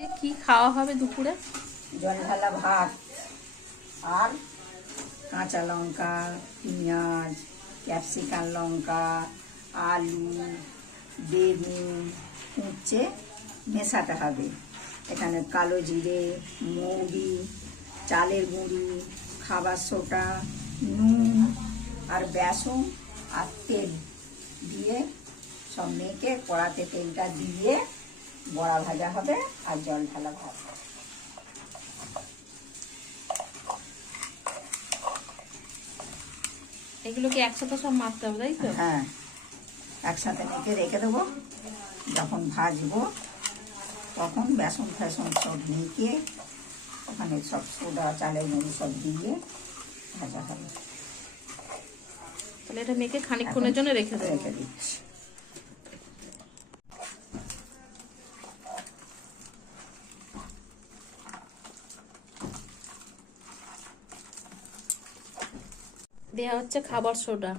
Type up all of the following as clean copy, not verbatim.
কি খাওয়া হবে দুপুরে? জল ঢালা ভাত আর কাঁচা লঙ্কা, পেঁয়াজ, ক্যাপসিকাম লঙ্কা, আলু, বেগুন কুচে মেশাতে হবে। এখানে কালো জিরে, মৌরি, চালের গুঁড়ি, খাবার সোডা, নুন আর বেসন আর তেল দিয়ে সব মেখে কড়াতে তেলটা দিয়ে বড়া ভাজা হবে আর জল ঢালা ভাত। এগুলো কি একসাথে সব মাখতে হবে, তাই তো? হ্যাঁ, একসাথে মেখে রেখে দেবো। যখন ভাজবো তখন বেসন ফেসন সব মেখে ওখানে সব সোডা, চালের গুঁড়ি সব দিয়ে ভাজা হবে। তাহলে এটা মেখে খানিকক্ষণের জন্য রেখে দিচ্ছি। দেওয়া হচ্ছে খাবার সোডা।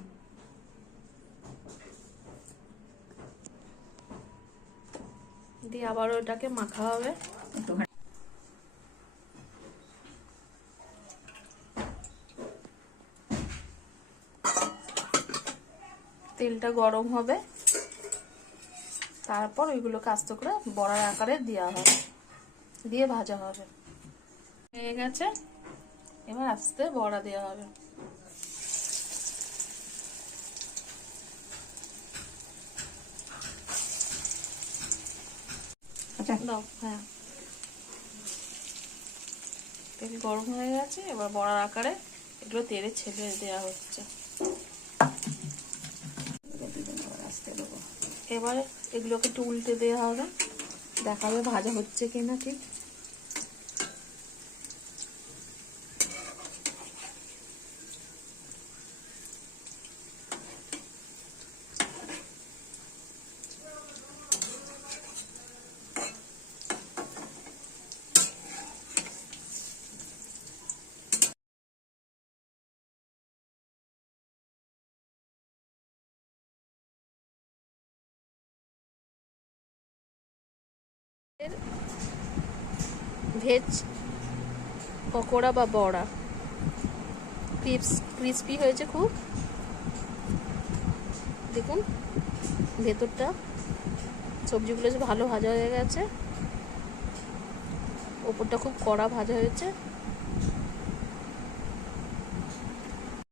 দিয়ে আবার ওটাকে মাখা হবে। তেলটা গরম হবে, তারপর ওইগুলোকে আস্তে করে বড়ার আকারে দেওয়া হবে, দিয়ে ভাজা হবে। হয়ে গেছে, এবার আস্তে বড়া দেওয়া হবে। দাও। হ্যাঁ, তেল গরম হয়ে গেছে, এবার বড়ার আকারে এগুলো তেলে ছেড়ে দেওয়া হচ্ছে। এবারে এগুলোকে একটু উল্টে দেওয়া হবে, দেখাবে ভাজা হচ্ছে কিনা ঠিক। ভেজ পকোড়া বা বড়া ক্রিস্পি হয়েছে খুব। দেখুন ভেতরটা, সবজিগুলো ভালো ভাজা হয়ে গেছে, ওপরটা খুব কড়া ভাজা হয়েছে।